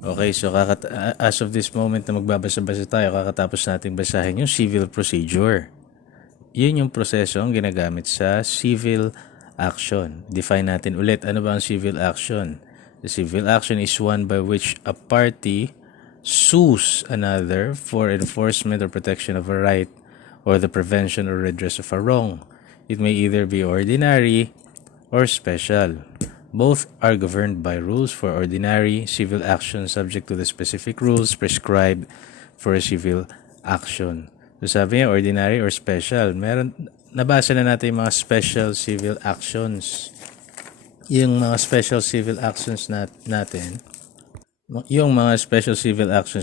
Okay, so as of this moment na magbabasa-basa tayo, kakatapos nating basahin yung civil procedure. Yun yung proseso ang ginagamit sa civil action. Define natin ulit, ano ba ang civil action? The civil action is one by which a party sues another for enforcement or protection of a right or the prevention or redress of a wrong. It may either be ordinary or special. Both are governed by rules for ordinary civil action subject to the specific rules prescribed for a civil action. So sabi niya, ordinary or special. Nabasa na natin yung mga special civil actions. Yung mga special civil actions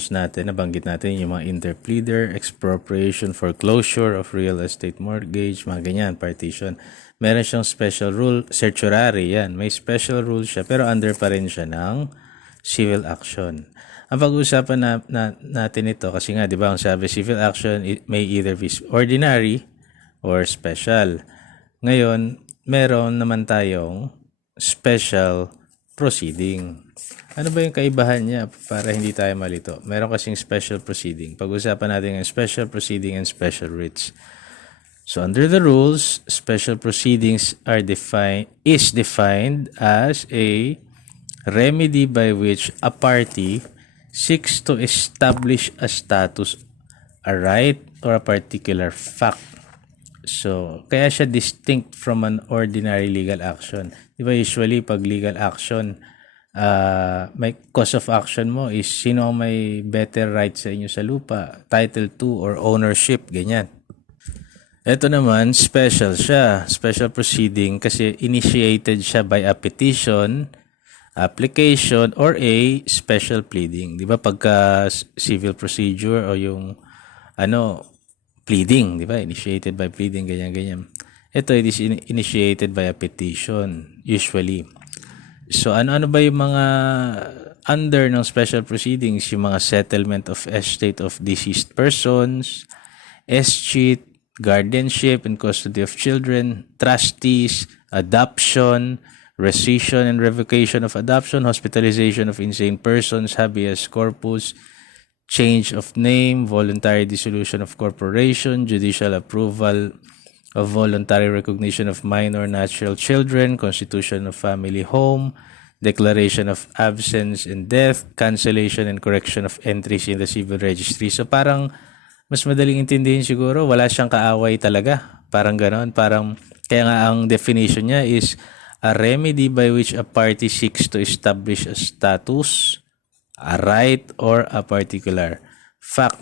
natin, nabanggit natin yung mga interpleader, expropriation, foreclosure of real estate mortgage, mga ganyan, partition. Meron siyang special rule, certiorari, yan. May special rule siya, pero under pa rin siya ng civil action. Ang pag-uusapan natin ito, kasi nga, di ba, ang sabi, civil action may either be ordinary or special. Ngayon, meron naman tayong special proceeding. Ano ba yung kaibahan niya para hindi tayo malito? Meron kasing special proceeding. Pag-usapan natin ang special proceeding and special writs. So under the rules, special proceedings is defined as a remedy by which a party seeks to establish a status, a right, or a particular fact. So, kaya siya distinct from an ordinary legal action. Di ba usually pag legal action, may cause of action mo is sino ang may better right sa inyo sa lupa, title to or ownership, ganyan. Ito naman, special siya. Special proceeding kasi initiated siya by a petition, application, or a special pleading. Di ba pagka civil procedure o yung pleading, di ba? Initiated by pleading, ganyan-ganyan. Ito, it is initiated by a petition, usually. So, ano ba yung mga under ng special proceedings? Yung mga settlement of estate of deceased persons, escheat, guardianship and custody of children, trustees, adoption, rescission and revocation of adoption, hospitalization of insane persons, habeas corpus, change of name, voluntary dissolution of corporation, judicial approval of voluntary recognition of minor natural children, constitution of family home, declaration of absence and death, cancellation and correction of entries in the civil registry. So parang mas madaling intindihin siguro, wala siyang kaaway talaga. Parang ganon. Kaya nga ang definition niya is a remedy by which a party seeks to establish a status, a right, or a particular fact.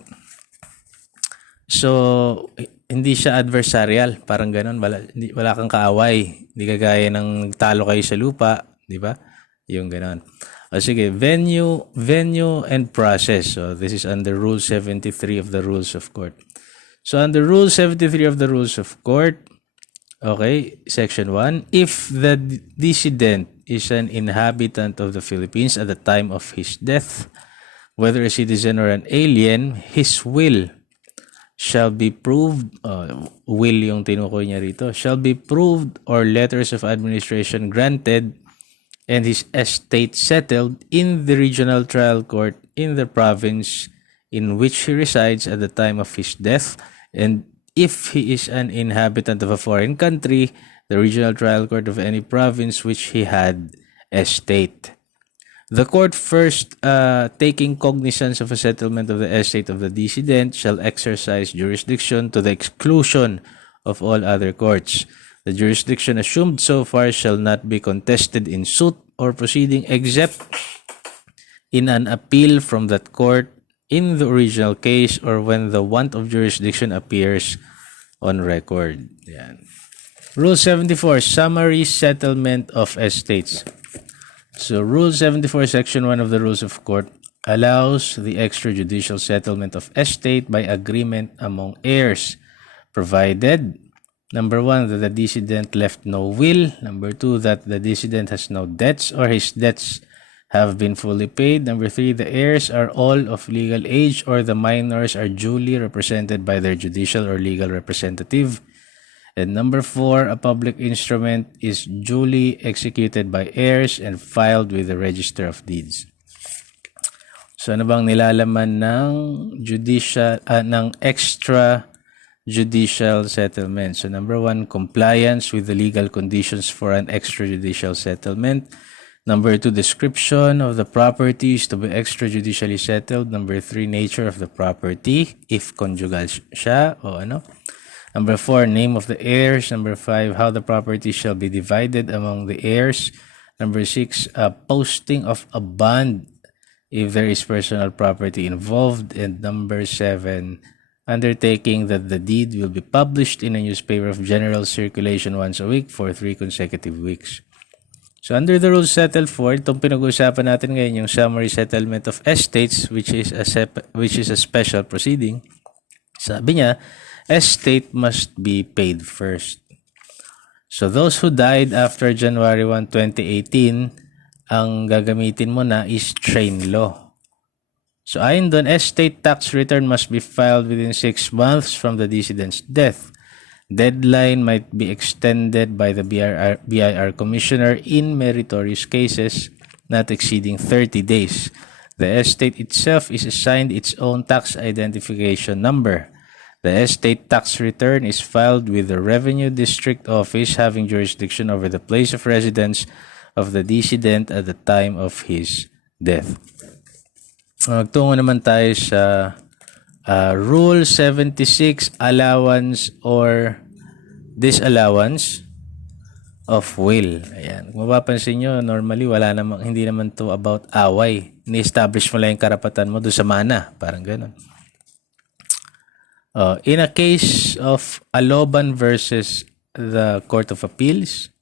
So, hindi siya adversarial. Parang ganon. Wala kang kaaway. Hindi kagaya ng talo kayo sa lupa. Di ba? Yung ganon. O sige, venue and process. So this is under Rule 73 of the Rules of Court. So under Rule 73 of the Rules of Court, okay, Section 1, if the decedent is an inhabitant of the Philippines at the time of his death, whether a citizen or an alien, his will shall be proved, will yung tinukoy niya rito, shall be proved or letters of administration granted and his estate settled in the regional trial court in the province in which he resides at the time of his death, and if he is an inhabitant of a foreign country, the regional trial court of any province which he had estate. The court first taking cognizance of a settlement of the estate of the decedent shall exercise jurisdiction to the exclusion of all other courts. The jurisdiction assumed so far shall not be contested in suit or proceeding except in an appeal from that court in the original case or when the want of jurisdiction appears on record. Yan. Rule 74, Summary Settlement of Estates. So Rule 74, Section 1 of the Rules of Court allows the extrajudicial settlement of estate by agreement among heirs, provided Number 1, that the decedent left no will. Number 2, that the decedent has no debts or his debts have been fully paid. Number 3, the heirs are all of legal age or the minors are duly represented by their judicial or legal representative. And number 4, a public instrument is duly executed by heirs and filed with the Register of Deeds. So ano bang nilalaman ng extrajudicial settlement? So number 1, compliance with the legal conditions for an extrajudicial settlement. Number 2, description of the properties to be extrajudicially settled. Number 3, nature of the property, if conjugal siya o ano. Number 4, name of the heirs. Number 5, how the property shall be divided among the heirs. Number 6, posting of a bond if there is personal property involved. And number 7, undertaking that the deed will be published in a newspaper of general circulation once a week for 3 consecutive weeks. So under the rules settled for, itong pinag-uusapan natin ngayon yung summary settlement of estates, which is a special proceeding. Sabi niya, estate must be paid first. So those who died after January 1, 2018, ang gagamitin mo na is train law. So ayon doon, estate tax return must be filed within 6 months from the decedent's death. Deadline might be extended by the BIR Commissioner in meritorious cases not exceeding 30 days. The estate itself is assigned its own tax identification number. The estate tax return is filed with the Revenue District Office having jurisdiction over the place of residence of the decedent at the time of his death. Magtungo naman tayo sa Rule 76, allowance or disallowance of will. Ayan. Kung mapapansin nyo, normally hindi naman to about away. Ni-establish mo lang yung karapatan mo doon sa mana. Parang ganun. In a case of Aloban versus the Court of Appeals,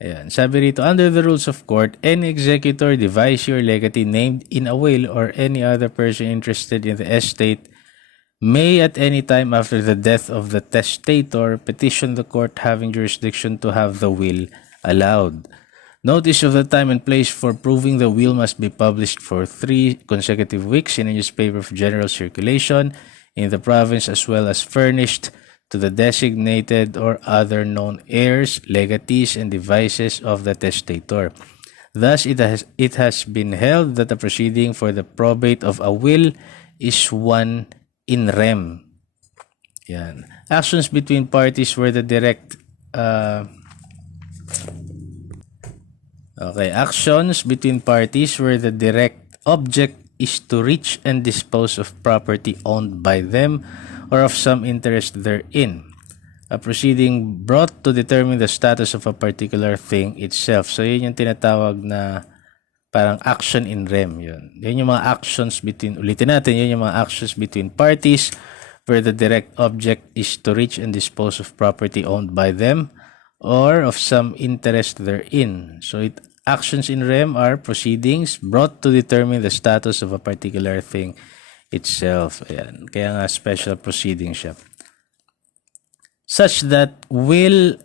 ayan, sabi rito, under the rules of court, any executor, devisee, or legatee named in a will or any other person interested in the estate may at any time after the death of the testator petition the court having jurisdiction to have the will allowed. Notice of the time and place for proving the will must be published for 3 consecutive weeks in a newspaper of general circulation in the province, as well as furnished to the designated or other known heirs, legatees, and devises of the testator. Thus, it has been held that the proceeding for the probate of a will is one in rem. Yan. Actions between parties where the direct actions between parties where the direct object is to reach and dispose of property owned by them or of some interest therein. A proceeding brought to determine the status of a particular thing itself. So, yun yung tinatawag na parang action in rem. Yun yung mga actions between, ulitin natin, yun yung mga actions between parties where the direct object is to reach and dispose of property owned by them or of some interest therein. So, actions in rem are proceedings brought to determine the status of a particular thing itself. Ayan. Kaya nga special proceeding siya. Such that with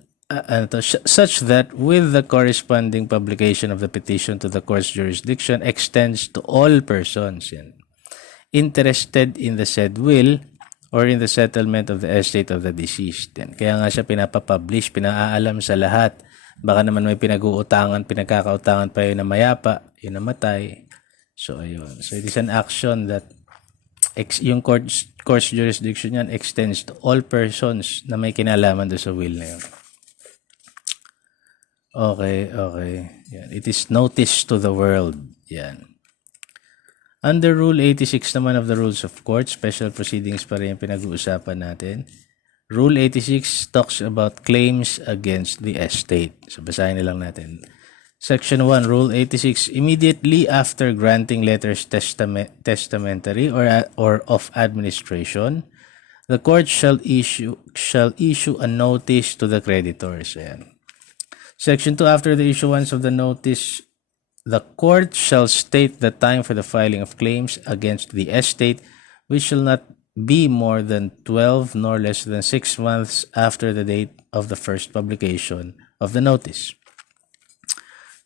the corresponding publication of the petition to the court's jurisdiction extends to all persons interested in the said will or in the settlement of the estate of the deceased. Kaya nga siya pinapapublish, pinaalam sa lahat. Baka naman may pinagkakautangan pa yun na mayapa, yun namatay. So, ayun. So, it is an action that yung court's jurisdiction yan extends to all persons na may kinalaman doon sa will na yun. Okay. Yan. It is notice to the world. Yan. Under Rule 86 naman of the Rules of Court, special proceedings pa rin yung pinag-uusapan natin. Rule 86 talks about claims against the estate. So, basahin na lang natin. Section 1, Rule 86, immediately after granting letters testamentary or of administration, the court shall issue a notice to the creditors. Ayan. Section 2, after the issuance of the notice, the court shall state the time for the filing of claims against the estate, which shall not be more than 12 nor less than 6 months after the date of the first publication of the notice.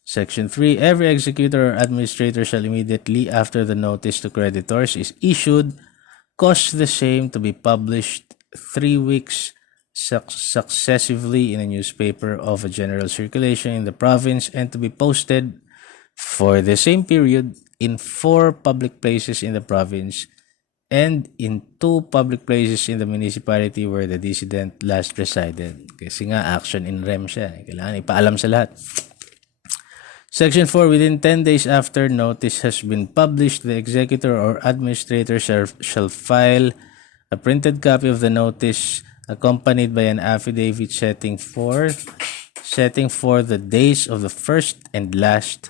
Section 3, every executor or administrator shall immediately after the notice to creditors is issued cause the same to be published 3 weeks successively in a newspaper of a general circulation in the province and to be posted for the same period in 4 public places in the province and in 2 public places in the municipality where the decedent last resided. Kasi nga, action in rem siya. Kailangan ipaalam sa lahat. Section 4, within 10 days after notice has been published, the executor or administrator shall file a printed copy of the notice accompanied by an affidavit setting for the days of the first and last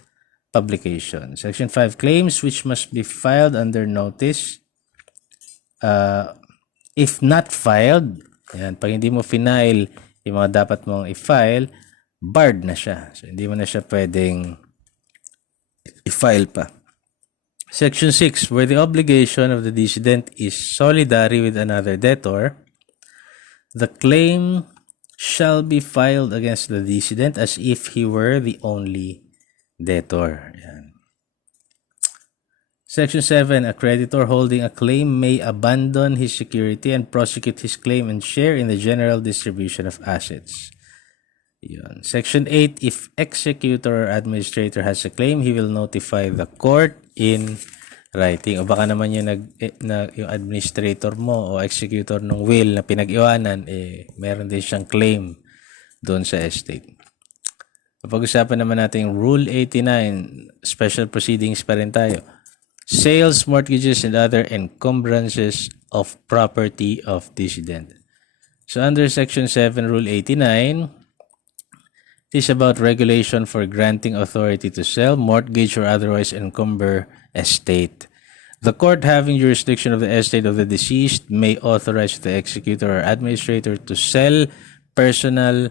publication. Section 5, claims which must be filed under notice. If not filed, yan, pag hindi mo final yung mga dapat mong i-file, barred na siya. So, hindi mo na siya pwedeng i-file pa. Section 6, where the obligation of the decedent is solidary with another debtor, the claim shall be filed against the decedent as if he were the only debtor. Yan. Section 7, a creditor holding a claim may abandon his security and prosecute his claim and share in the general distribution of assets. Yun. Section 8, if executor or administrator has a claim, he will notify the court in writing. O baka naman yung, yung administrator mo o executor ng will na pinag-iwanan, meron din siyang claim doon sa estate. Pag-usapan naman natin Rule 89, special proceedings pa rin tayo. Sales, mortgages, and other encumbrances of property of decedent. So under Section 7, Rule 89, it is about regulation for granting authority to sell, mortgage, or otherwise encumber estate. The court having jurisdiction of the estate of the deceased may authorize the executor or administrator to sell personal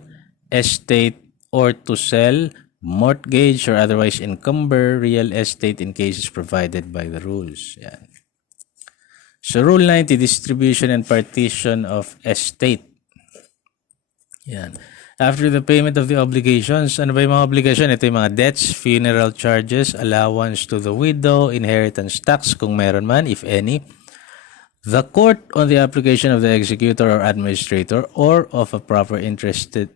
estate or to sell, mortgage, or otherwise encumber real estate in cases provided by the rules. Yan. So Rule 90, distribution and partition of estate. Yan. After the payment of the obligations, ano ba yung mga obligasyon? Ito yung mga debts, funeral charges, allowance to the widow, inheritance tax kung meron man, if any. The court, on the application of the executor or administrator or of a person interested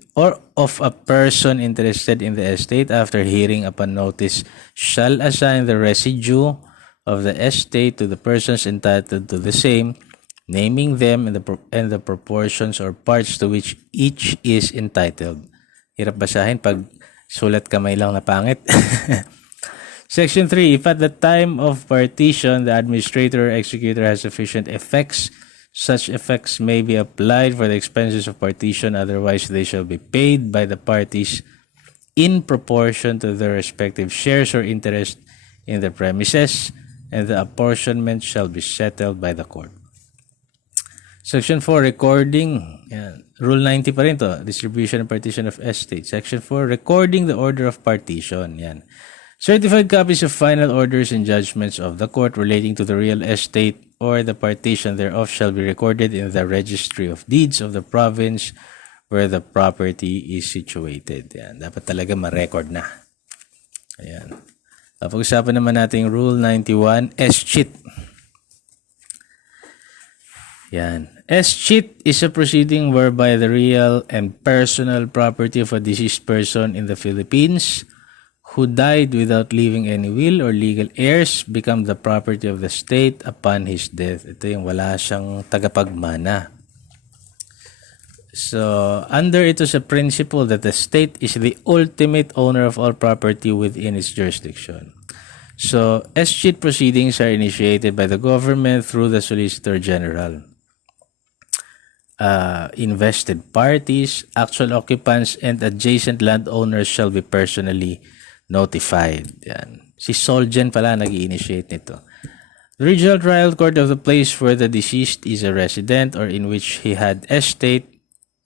in the estate after hearing upon notice, shall assign the residue of the estate to the persons entitled to the same, naming them and the proportions or parts to which each is entitled. Hirap basahin pag sulat kamay lang na pangit. Section 3, if at the time of partition the administrator or executor has sufficient effects, such effects may be applied for the expenses of partition, otherwise they shall be paid by the parties in proportion to their respective shares or interest in the premises, and the apportionment shall be settled by the court. Section 4, recording. Yan. Rule 90 pa rin to. Distribution and partition of estate. Section 4, recording the order of partition. Yan. Certified copies of final orders and judgments of the court relating to the real estate or the partition thereof shall be recorded in the registry of deeds of the province where the property is situated. Yan. Dapat talaga ma-record na. Ayan. Pag-usapan naman natin Rule 91, escheat. Yan. Escheat is a proceeding whereby the real and personal property of a deceased person in the Philippines who died without leaving any will or legal heirs become the property of the state upon his death. Ito yung wala siyang tagapagmana. So, under ito sa principle that the state is the ultimate owner of all property within its jurisdiction. So, escheat proceedings are initiated by the government through the Solicitor General. Invested parties, actual occupants, and adjacent landowners shall be personally notified. Yan. Si Solgen pala nag-i-initiate nito. The regional trial court of the place where the deceased is a resident or in which he had estate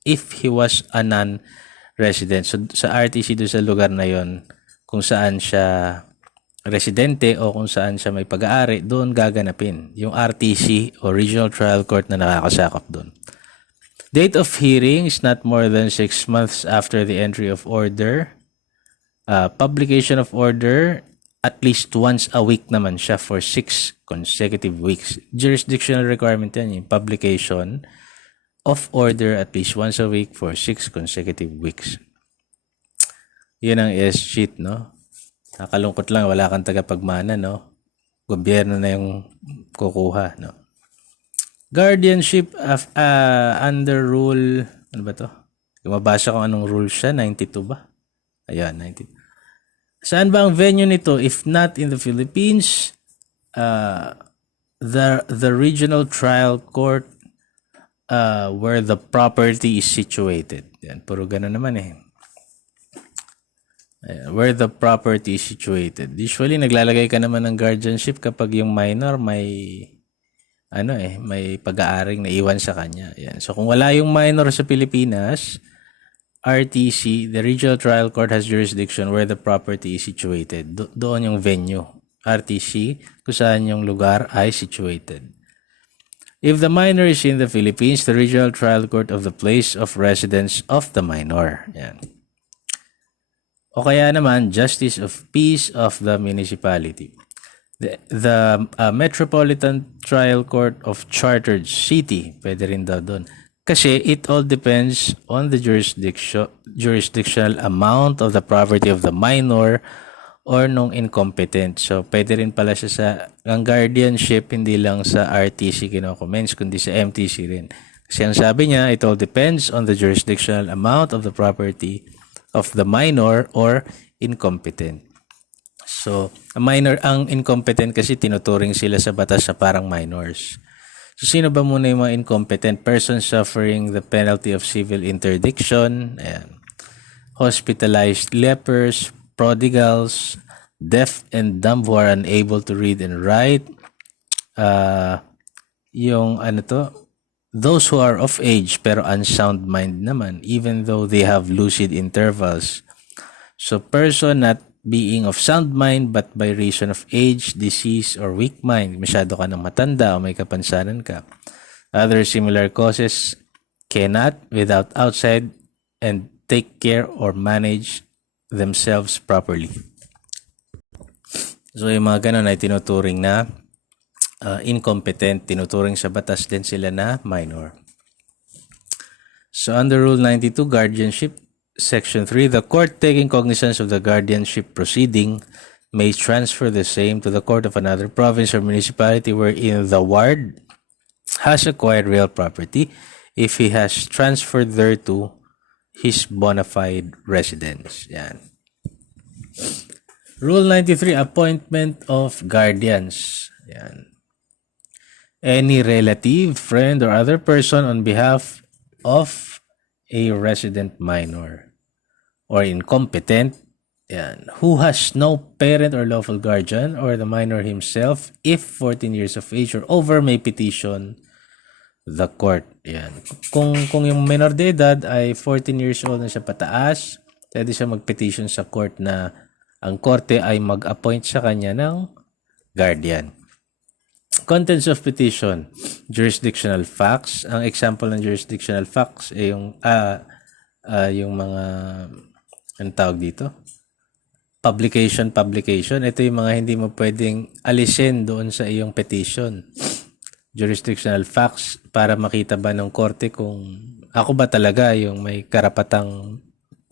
if he was a non-resident. So sa RTC doon sa lugar na yon, kung saan siya residente o kung saan siya may pag-aari, doon gaganapin yung RTC o regional trial court na nakakasakop doon. Date of hearing is not more than 6 months after the entry of order. Publication of order, at least once a week naman siya for 6 consecutive weeks. Jurisdictional requirement yan, yung publication of order at least once a week for 6 consecutive weeks. Yun ang escheat, no? Nakalungkot lang, wala kang tagapagmana, no? gobyerno na yung kukuha, no? Guardianship under rule, ano ba to? Mabasa ko anong rule siya, 92 ba? Ayan, 92. Saan ba ang venue nito? If not in the Philippines, the regional trial court where the property is situated. Yan, puro ganun naman eh. Ayan, where the property is situated. Usually, naglalagay ka naman ng guardianship kapag yung minor may may pag-aaring naiwan sa kanya. Ayan. So, kung wala yung minor sa Pilipinas, RTC, the Regional Trial Court has jurisdiction where the property is situated. Doon yung venue. RTC, kung saan yung lugar ay situated. If the minor is in the Philippines, the Regional Trial Court of the place of residence of the minor. Yan. O kaya naman, Justice of Peace of the municipality. The Metropolitan Trial Court of Chartered City, pwede rin daw doon. Kasi it all depends on the jurisdictional amount of the property of the minor or nung incompetent. So, pwede rin pala siya sa ang guardianship, hindi lang sa RTC kino-commence, kundi sa MTC rin. Kasi ang sabi niya, it all depends on the jurisdictional amount of the property of the minor or incompetent. So, ang incompetent kasi tinuturing sila sa batas sa parang minors. So, sino ba muna yung mga incompetent? Persons suffering the penalty of civil interdiction, ayan. Hospitalized lepers, prodigals, deaf and dumb who are unable to read and write, those who are of age pero unsound mind naman, even though they have lucid intervals. So, person not being of sound mind but by reason of age, disease, or weak mind, masyado ka ng matanda o may kapansanan ka. Other similar causes cannot, without outside, and take care or manage themselves properly. So, yung mga ganun ay tinuturing na incompetent, tinuturing sa batas din sila na minor. So, under Rule 92, guardianship, Section 3, the court taking cognizance of the guardianship proceeding may transfer the same to the court of another province or municipality wherein the ward has acquired real property if he has transferred thereto his bona fide residence. Yan. Rule 93, appointment of guardians. Yan. Any relative, friend, or other person on behalf of a resident minor or incompetent, yan, who has no parent or lawful guardian, or the minor himself, if 14 years of age or over, may petition the court. Yan. Kung yung minor de edad ay 14 years old na siya pataas, pwede siya mag-petition sa court na ang korte ay mag-appoint sa kanya ng guardian. Contents of petition, jurisdictional facts. Ang example ng jurisdictional facts ay yung mga ang tawag dito? Publication. Ito yung mga hindi mo pwedeng alisin doon sa iyong petition. Jurisdictional facts para makita ba ng korte kung ako ba talaga yung may karapatang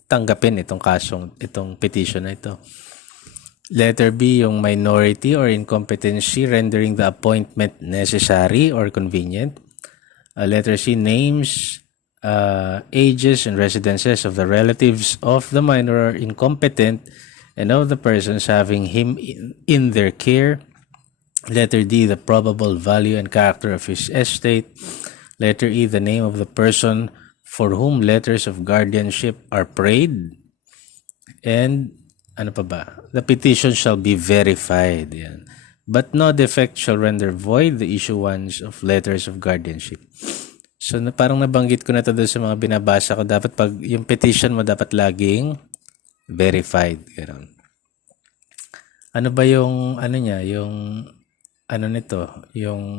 tanggapin itong petition na ito. Letter B, yung minority or incompetency rendering the appointment necessary or convenient. Letter C, names, ages, and residences of the relatives of the minor or incompetent and of the persons having him in their care. Letter D, the probable value and character of his estate. Letter E, the name of the person for whom letters of guardianship are prayed. And ano pa ba? The petition shall be verified. Yan. But no defect shall render void the issuance of letters of guardianship. So, parang nabanggit ko na ito doon sa mga binabasa ko. Dapat pag yung petition mo dapat laging verified. Ganun. Ano ba yung yung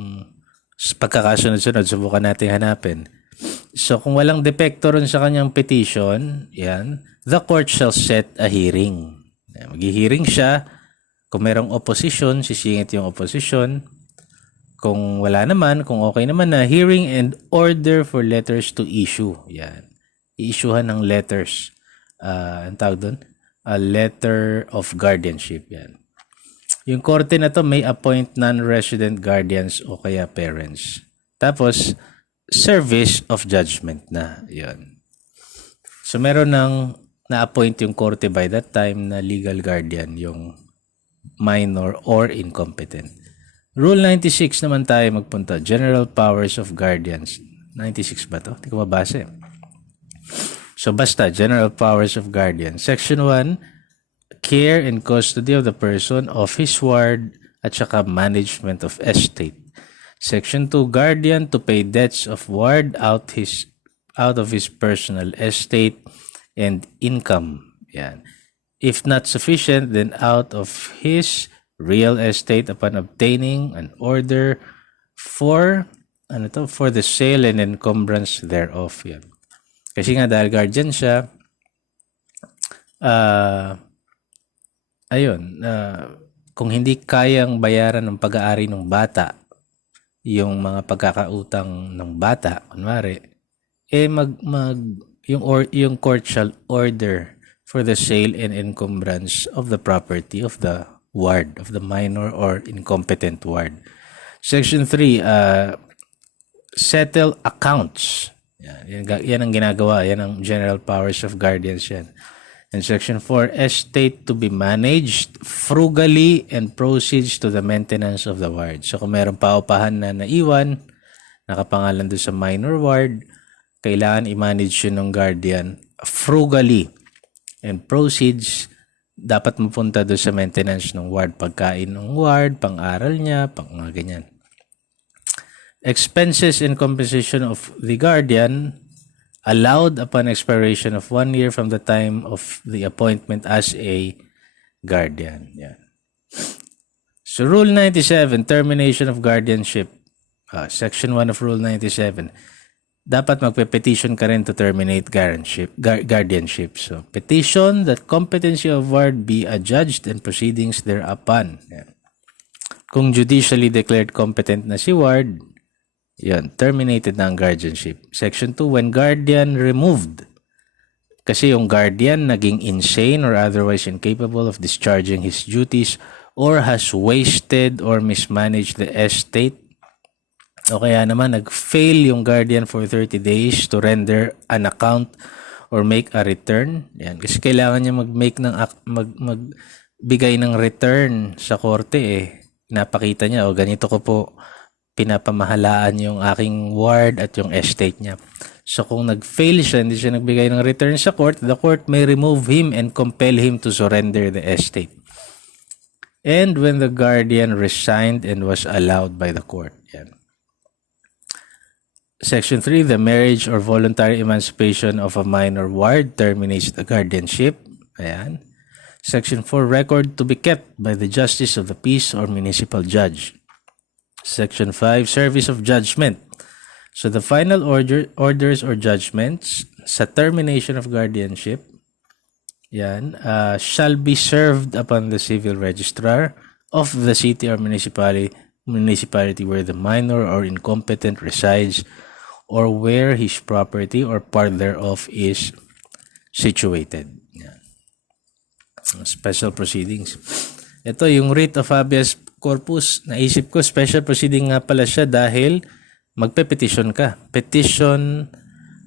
pagkakasunod-sunod, subukan natin hanapin. So, kung walang depekto ron sa kanyang petition, yan, the court shall set a hearing. Mag-hearing siya. Kung merong opposition, sisingit yung opposition. Kung wala naman, kung okay naman na, hearing and order for letters to issue. Yan. I-issuehan ng letters. Ang tawag doon? A letter of guardianship. Yan. Yung korte na to may appoint non-resident guardians o kaya parents. Tapos, service of judgment na. Yun. So, meron ng na-appoint yung korte by that time na legal guardian, yung minor or incompetent. Rule 96 naman tayo magpunta. General powers of guardians. 96 ba to? Hindi ko mabasa. So, basta, general powers of guardians. Section 1, care and custody of the person, of his ward, at saka management of estate. Section 2, guardian to pay debts of ward out of his personal estate and income. Yan. If not sufficient, then out of his real estate upon obtaining an order for the sale and encumbrance thereof. Yan. Kasi nga dahil guardian siya, kung hindi kayang bayaran ng pag-aari ng bata yung mga pagkakautang ng bata, kunwari, yung court shall order for the sale and encumbrance of the property of the ward, of the minor or incompetent ward. Section 3, settle accounts. Yan ang ginagawa. Yan ang general powers of guardians yan. And Section 4, estate to be managed frugally and proceeds to the maintenance of the ward. So kung meron paupahan na naiwan, nakapangalan doon sa minor ward, kailangan i-manage yun ng guardian frugally. And proceeds, dapat mapunta doon sa maintenance ng ward. Pagkain ng ward, pang-aral niya, mga ganyan. Expenses and compensation of the guardian allowed upon expiration of 1 year from the time of the appointment as a guardian. Yeah. So Rule 97, termination of guardianship. Section 1 of Rule 97. Dapat magpe-petition ka rin to terminate guardianship. So, petition that competency of ward be adjudged and proceedings thereupon. Yeah. Kung judicially declared competent na si ward, yan, terminated na ang guardianship. Section 2, when guardian removed. Kasi yung guardian naging insane or otherwise incapable of discharging his duties or has wasted or mismanaged the estate. O kaya naman nag-fail yung guardian for 30 days to render an account or make a return. Yan, kasi kailangan niya magbigay ng return sa korte Napakita niya, ganito ko po pinapamahalaan yung aking ward at yung estate niya. So kung nag-fail siya, hindi siya nagbigay ng return sa court, the court may remove him and compel him to surrender the estate. And when the guardian resigned and was allowed by the court. Yan. Section 3, the marriage or voluntary emancipation of a minor ward terminates the guardianship. Ayan. Section 4, record to be kept by the justice of the peace or municipal judge. Section 5, service of judgment. So the final orders or judgments sa termination of guardianship, shall be served upon the civil registrar of the city or municipality where the minor or incompetent resides or where his property or part thereof is situated. Yan. Special proceedings. Ito yung writ of habeas corpus. Naisip ko, special proceeding nga pala siya dahil magpe-petition ka. Petition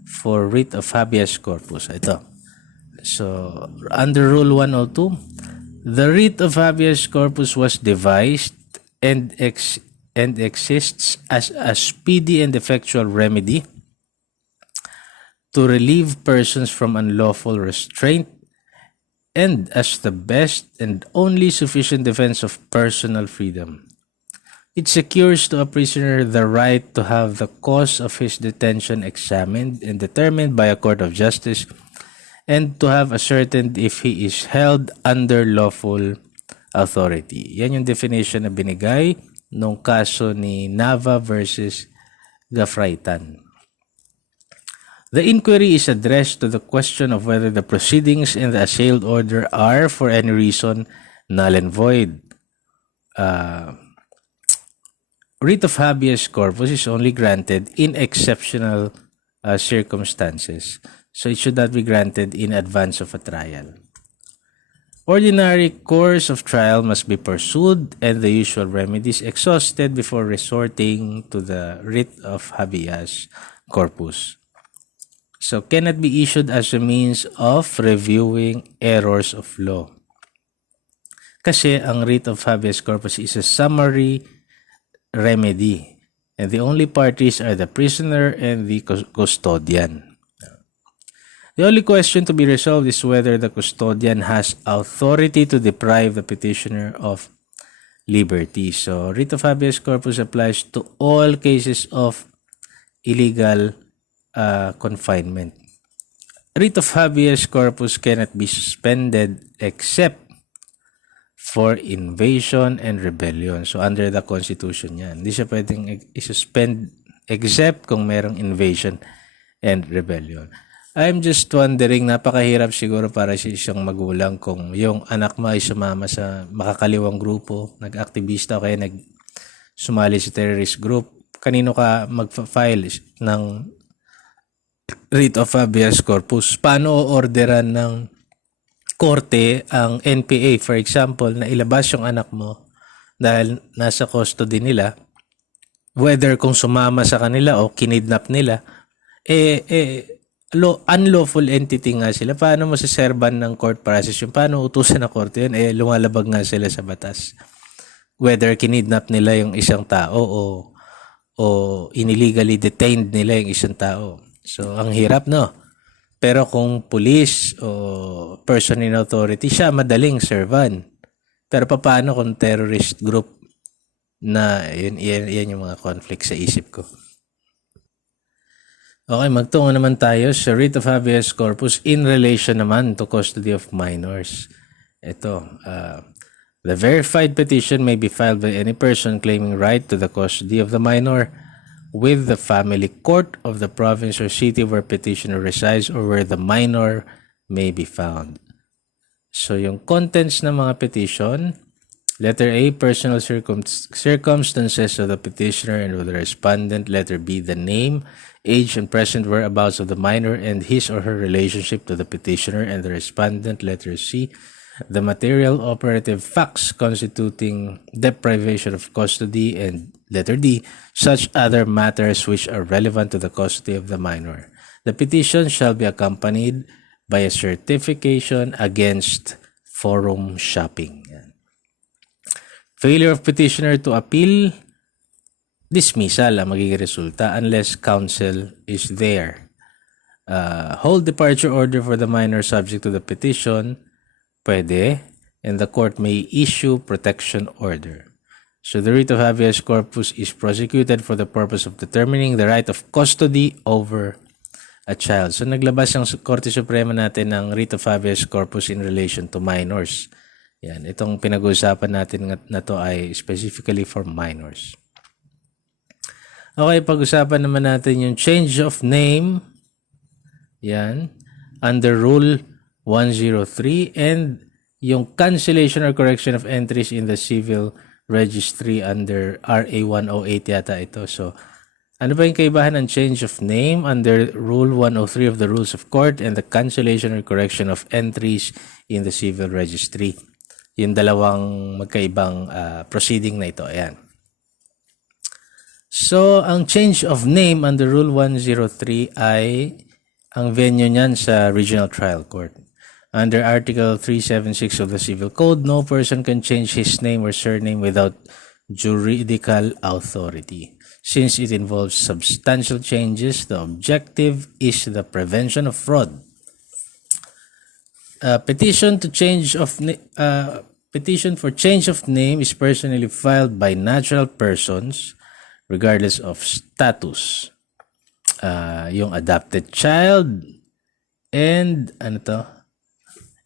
for writ of habeas corpus. Ito. So, under Rule 102, the writ of habeas corpus was devised and exists as a speedy and effectual remedy to relieve persons from unlawful restraint and as the best and only sufficient defense of personal freedom. It secures to a prisoner the right to have the cause of his detention examined and determined by a court of justice and to have ascertained if he is held under lawful authority. Yan yung definition na binigay nung kaso ni Nava versus Gafraitan. The inquiry is addressed to the question of whether the proceedings in the assailed order are, for any reason, null and void. Writ of habeas corpus is only granted in exceptional circumstances. So it should not be granted in advance of a trial. Ordinary course of trial must be pursued and the usual remedies exhausted before resorting to the writ of habeas corpus. So, cannot be issued as a means of reviewing errors of law. Kasi ang writ of habeas corpus is a summary remedy. And the only parties are the prisoner and the custodian. The only question to be resolved is whether the custodian has authority to deprive the petitioner of liberty. So, writ of habeas corpus applies to all cases of illegal confinement. Writ of habeas corpus cannot be suspended except for invasion and rebellion. So, under the Constitution yan. Hindi siya pwedeng i-suspend except kung merong invasion and rebellion. I'm just wondering, napakahirap siguro para sa isang magulang kung yung anak mo ay sumama sa makakaliwang grupo, nag-aktivista o kaya sumali sa terrorist group. Kanino ka mag-file ng writ of habeas corpus? Paano orderan ng korte ang NPA, for example, na ilabas yung anak mo dahil nasa custody nila, whether kung sumama sa kanila o kinidnap nila, unlawful entity nga sila. Paano mo siserban ng court process yung paano utusan ng korte yun? Lumalabag nga sila sa batas. Whether kinidnap nila yung isang tao o inillegally detained nila yung isang tao. So, ang hirap, no? Pero kung police o person in authority, siya madaling servan. Pero paano kung terrorist group na yan yung mga conflict sa isip ko. Okay, magtungo naman tayo sa writ of habeas corpus in relation naman to custody of minors. Ito, the verified petition may be filed by any person claiming right to the custody of the minor with the family court of the province or city where petitioner resides or where the minor may be found. So, yung contents ng mga petition, letter A, personal circumstances of the petitioner and of the respondent. Letter B, the name, age, and present whereabouts of the minor and his or her relationship to the petitioner and the respondent. Letter C, the material operative facts constituting deprivation of custody. And letter D, such other matters which are relevant to the custody of the minor. The petition shall be accompanied by a certification against forum shopping. Failure of petitioner to appeal, dismissal ang magiging resulta unless counsel is there. Hold departure order for the minor subject to the petition, pwede, and the court may issue protection order. So the writ of habeas corpus is prosecuted for the purpose of determining the right of custody over a child. So naglabas ang Korte Suprema natin ng writ of habeas corpus in relation to minors. Yan, itong pinag-uusapan natin na to ay specifically for minors. Okay, pag-usapan naman natin yung change of name. Yan, under Rule 103 and yung cancellation or correction of entries in the civil registry under RA 108 yata ito. So, ano ba yung kaibahan ng change of name under Rule 103 of the Rules of Court and the cancellation or correction of entries in the civil registry? Yung dalawang magkaibang proceeding na ito. Ayan. So, ang change of name under Rule 103 ay ang venue niyan sa Regional Trial Court. Under Article 376 of the Civil Code, no person can change his name or surname without juridical authority. Since it involves substantial changes, the objective is the prevention of fraud. Petition for change of name is personally filed by natural persons regardless of status. Yung adopted child and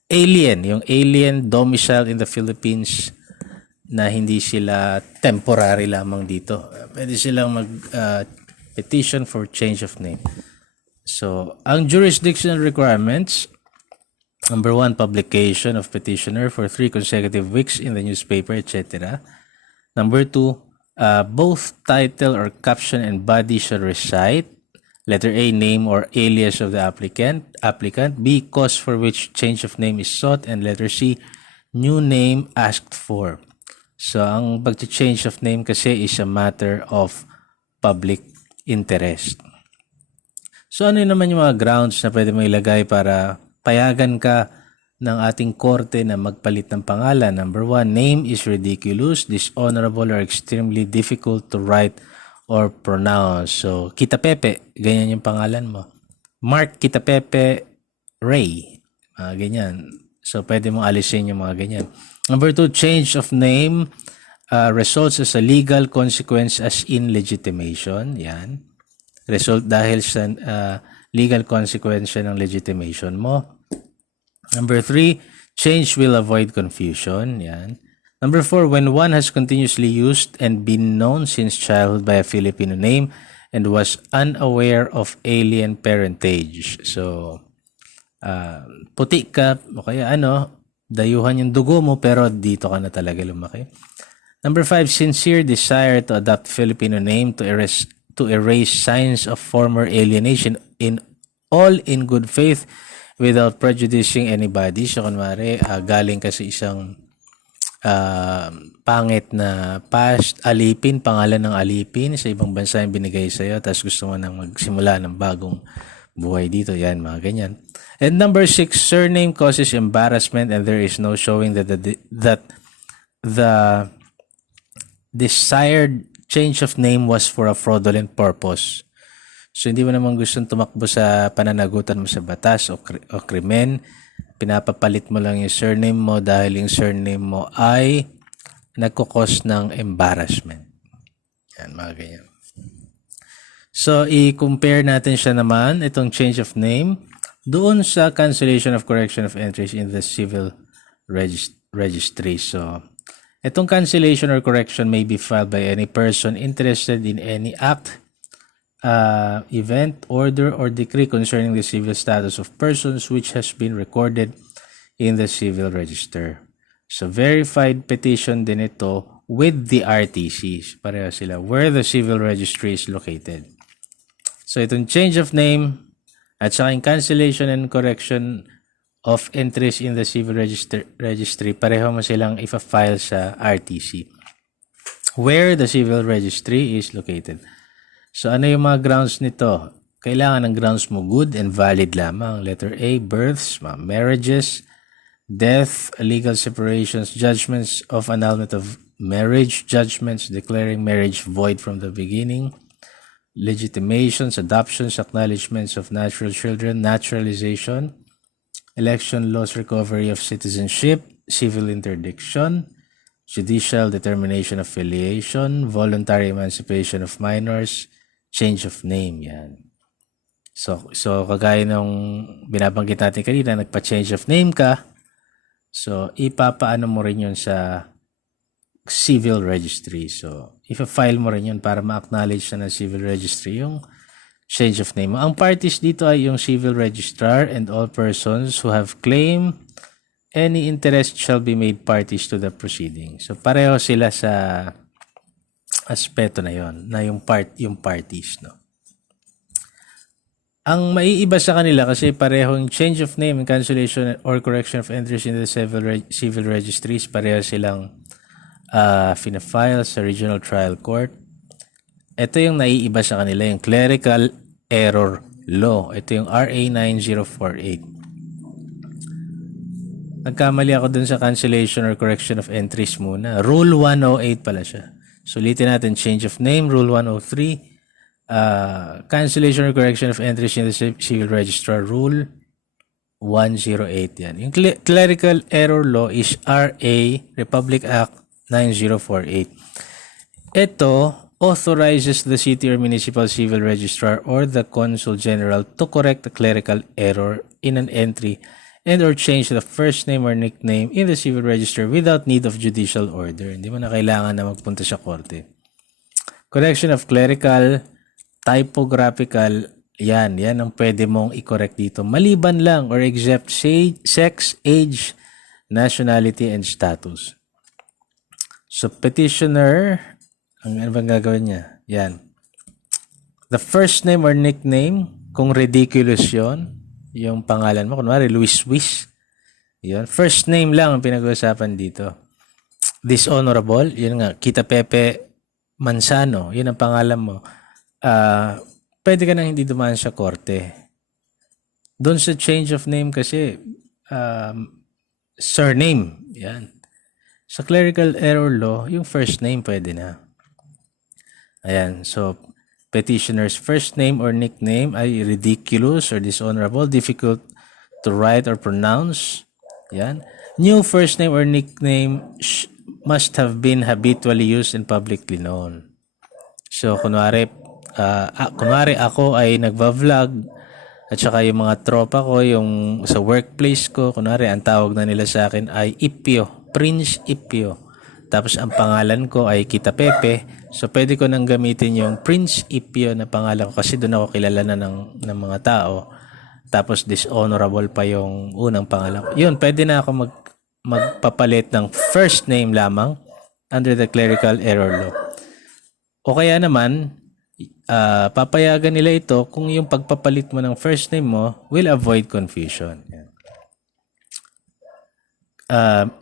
alien, yung alien domicile in the Philippines na hindi sila temporary lamang dito. Pwede silang petition for change of name. So, ang jurisdictional requirements, number 1, publication of petitioner for 3 consecutive weeks in the newspaper, etc. Number 2, both title or caption and body shall recite. Letter A, name or alias of the applicant. B, cause for which change of name is sought. And letter C, new name asked for. So, ang pag-change of name kasi is a matter of public interest. So, ano naman yung mga grounds na pwede mo ilagay para payagan ka ng ating korte na magpalit ng pangalan? Number 1, name is ridiculous, dishonorable, or extremely difficult to write or pronounce. So, Kita Pepe, ganyan yung pangalan mo. Mark Kita Pepe Ray, ganyan. So, pwede mong alisin yung mga ganyan. Number 2, change of name results as a legal consequence as in legitimation. Yan. Result dahil sa legal consequence ng legitimation mo. Number 3, change will avoid confusion. Yan. Number 4, when one has continuously used and been known since childhood by a Filipino name and was unaware of alien parentage. So, puti ka o kaya dayuhan yung dugo mo pero dito ka na talaga lumaki. Number 5, sincere desire to adopt Filipino name to erase signs of former alienation in good faith without prejudicing anybody. So, kunwari, galing ka sa isang pangit na past, alipin, pangalan ng alipin, sa ibang bansa yung binigay sa'yo, tapos gusto mo nang magsimula ng bagong buhay dito. Yan, mga ganyan. And number 6, surname causes embarrassment and there is no showing that the desired change of name was for a fraudulent purpose. So, hindi mo naman gustong tumakbo sa pananagutan mo sa batas o krimen. Pinapapalit mo lang yung surname mo dahil yung surname mo ay nagkukos ng embarrassment. Yan, mga ganyan. So, i-compare natin siya naman, itong change of name, doon sa cancellation of correction of entries in the civil registry. So, itong cancellation or correction may be filed by any person interested in any act, event, order, or decree concerning the civil status of persons which has been recorded in the civil register. So, verified petition din ito with the RTC. Pareho sila, where the civil registry is located. So, itong change of name at saka yung cancellation and correction of entries in the civil registry, pareho mo silang ipa-file sa RTC, where the civil registry is located. So, ano yung mga grounds nito? Kailangan ng grounds mo good and valid lamang. Letter A, births, marriages, death, legal separations, judgments of annulment of marriage, judgments declaring marriage void from the beginning, legitimations, adoptions, acknowledgements of natural children, naturalization, election laws, recovery of citizenship, civil interdiction, judicial determination of filiation, voluntary emancipation of minors, change of name. Yan. So kagaya nung binabanggit natin kanina, nagpa-change of name ka. So, ipapaano mo rin yun sa civil registry. So, ipa-file mo rin yun para ma-acknowledge na ng civil registry yung change of name mo. Ang parties dito ay yung civil registrar and all persons who have claim any interest shall be made parties to the proceeding. So, pareho sila sa aspeto na yon, na yung parties, no. Ang maiiba sa kanila kasi parehong change of name and cancellation or correction of entries in the civil registries, pareho silang fina-file sa regional trial court. Ito yung naiiba sa kanila, yung clerical error law. Ito yung RA 9048. Nagkamali ako dun sa cancellation or correction of entries muna. Rule 108 pala siya. Sulitin natin, change of name, Rule 103, cancellation or correction of entries in the civil registrar, Rule 108 yan. Yung clerical error law is RA, Republic Act 9048. Ito authorizes the city or municipal civil registrar or the consul general to correct a clerical error in an entry and or change the first name or nickname in the civil register without need of judicial order. Hindi mo na kailangan na magpunta sa korte. Correction of clerical, typographical, yan ang pwede mong i-correct dito. Maliban lang or except sex, age, nationality, and status. So, petitioner, ano bang gagawin niya? Yan. The first name or nickname, kung ridiculous yon, yung pangalan mo, kunwari Luis Wiz, Yun. First name lang ang pinag-uusapan dito. Dishonorable, yun nga, Kita Pepe Manzano, yun ang pangalan mo. Pwede ka nang hindi dumaan sa korte. Doon sa change of name kasi, surname, yan. Sa clerical error law, yung first name pwede na. Ayan, so petitioner's first name or nickname ay ridiculous or dishonorable, difficult to write or pronounce. Yan. New first name or nickname must have been habitually used and publicly known. So, kunwari ako ay nagva-vlog at saka yung mga tropa ko, yung sa workplace ko, kunwari ang tawag na nila sa akin ay Ipio, Prince Ipio. Tapos ang pangalan ko ay Kita Pepe. So pwede ko nang gamitin yung Prince Ipio na pangalan ko kasi doon ako kilala na ng mga tao. Tapos dishonorable pa yung unang pangalan ko. Yun, pwede na ako magpapalit ng first name lamang under the clerical error law. O kaya naman, papayagan nila ito kung yung pagpapalit mo ng first name mo will avoid confusion.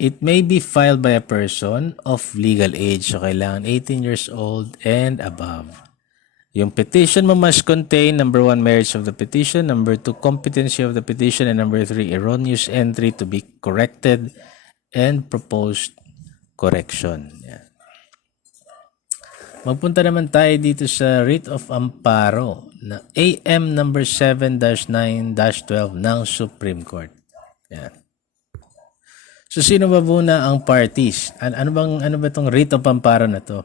It may be filed by a person of legal age. So, kailangan 18 years old and above. Yung petition mo must contain, number 1, merits of the petition, number 2, competency of the petition, and number 3, erroneous entry to be corrected and proposed correction. Yan. Magpunta naman tayo dito sa writ of amparo na AM number 7-9-12 ng Supreme Court. Yan. So, sino ba muna ang parties? Ano ba itong writ of amparo na to?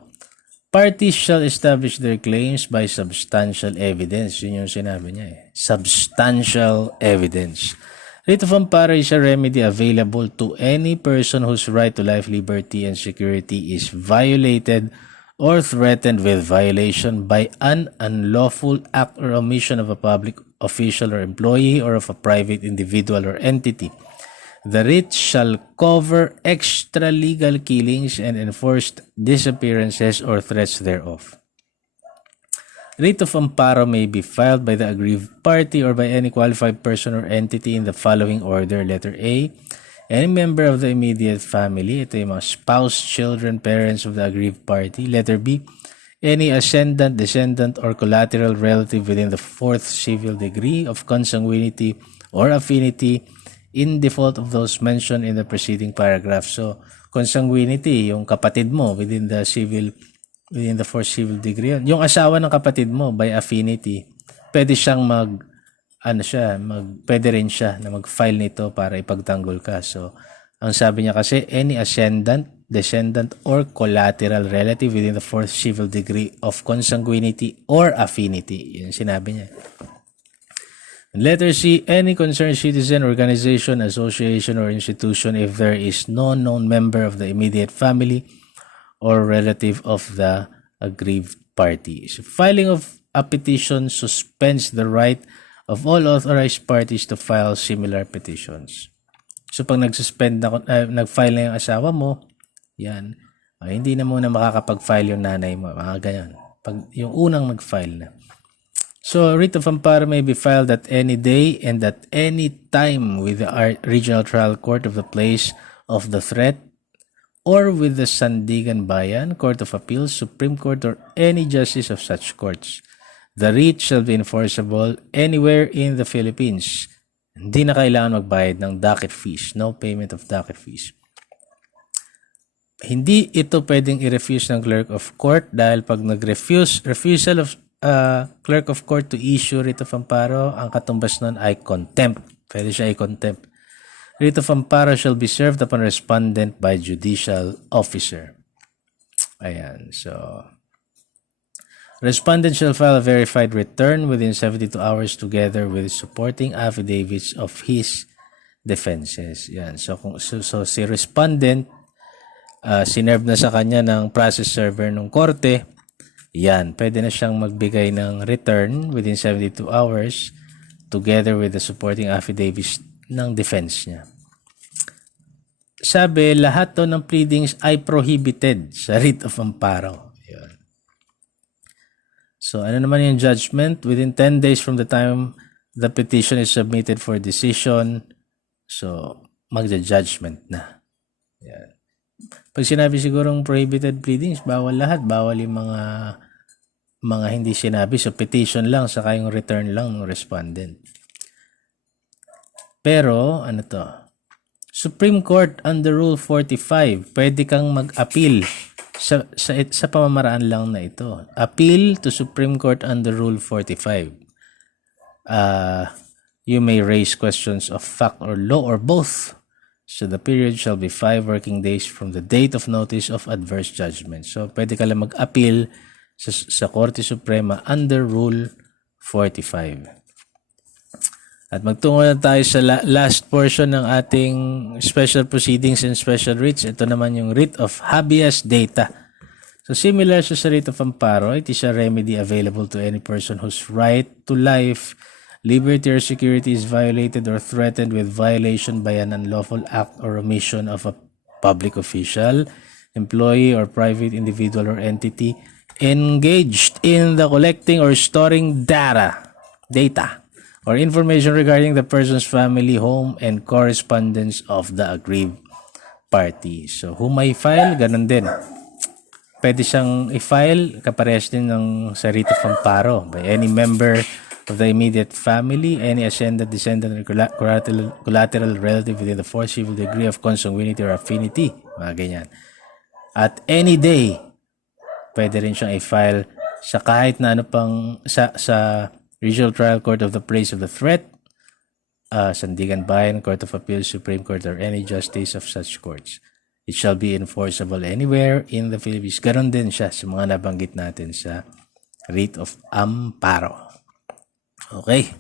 Parties shall establish their claims by substantial evidence. Yun yung sinabi niya eh. Substantial evidence. Writ of amparo is a remedy available to any person whose right to life, liberty, and security is violated or threatened with violation by an unlawful act or omission of a public official or employee or of a private individual or entity. The writ shall cover extra-legal killings and enforced disappearances or threats thereof. Writ of amparo may be filed by the aggrieved party or by any qualified person or entity in the following order. Letter A, any member of the immediate family. Ito yung mga spouse, children, parents of the aggrieved party. Letter B, any ascendant, descendant, or collateral relative within the fourth civil degree of consanguinity or affinity in default of those mentioned in the preceding paragraph. So, consanguinity, yung kapatid mo within the fourth civil degree. Yung asawa ng kapatid mo by affinity, pwede siyang pwede rin siya na mag-file nito para ipagtanggol ka. So, ang sabi niya kasi, any ascendant, descendant, or collateral relative within the fourth civil degree of consanguinity or affinity. Yun sinabi niya. Letter C, any concerned citizen, organization, association, or institution if there is no known member of the immediate family or relative of the aggrieved party. So, filing of a petition suspends the right of all authorized parties to file similar petitions. So, pag nag-file na yung asawa mo, yan, hindi na muna makakapag-file yung nanay mo, mga ganyan. Pag yung unang nag-file na. So, writ of amparo may be filed at any day and at any time with the regional trial court of the place of the threat or with the Sandigan Bayan, Court of Appeals, Supreme Court, or any justice of such courts. The writ shall be enforceable anywhere in the Philippines. Hindi na kailangan magbayad ng docket fees. No payment of docket fees. Hindi ito pwedeng i-refuse ng clerk of court dahil pag refusal of clerk of court to issue writ of amparo, ang katumbas nun ay contempt. Pwede siya i-contempt. Writ of amparo shall be served upon respondent by judicial officer. Ayan, so respondent shall file a verified return within 72 hours together with supporting affidavits of his defenses. Yan. So si respondent, sinerve na sa kanya ng process server ng korte, yan, pwede na siyang magbigay ng return within 72 hours together with the supporting affidavits ng defense niya. Sabi, lahat to ng pleadings ay prohibited sa writ of amparo. Yan. So, ano naman yung judgment? Within 10 days from the time the petition is submitted for decision. So, magja-judgment na. Yan. Pag sinabi sigurong prohibited pleadings, bawal lahat. Bawal yung mga hindi sinabi. So, petition lang, saka yung return lang ng respondent. Pero, ano to? Supreme Court under Rule 45, pwede kang mag-appeal sa pamamaraan lang na ito. Appeal to Supreme Court under Rule 45. You may raise questions of fact or law or both. So the period shall be 5 working days from the date of notice of adverse judgment. So pwede ka lang mag-appeal sa Korte Suprema under Rule 45. At magtungo na tayo sa last portion ng ating special proceedings and special writs. Ito naman yung writ of habeas data. So similar sa writ of amparo, it is a remedy available to any person whose right to life, liberty, or security is violated or threatened with violation by an unlawful act or omission of a public official, employee, or private individual or entity engaged in the collecting or storing data, or information regarding the person's family, home, and correspondence of the aggrieved party. So, who may file, ganun din. Pwede siyang i-file, kaparehas din ng sa writ of amparo by any member of the immediate family, any ascendant, descendant, or collateral relative within the foreseeable degree of consanguinity or affinity. Mga ganyan. At any day, pwede rin siyang i-file sa kahit na ano pang sa Regional Trial Court of the place of the threat, Sandigan Bayan, Court of Appeals, Supreme Court, or any justice of such courts. It shall be enforceable anywhere in the Philippines. Ganon din siya sa mga nabanggit natin sa writ of amparo. Okay.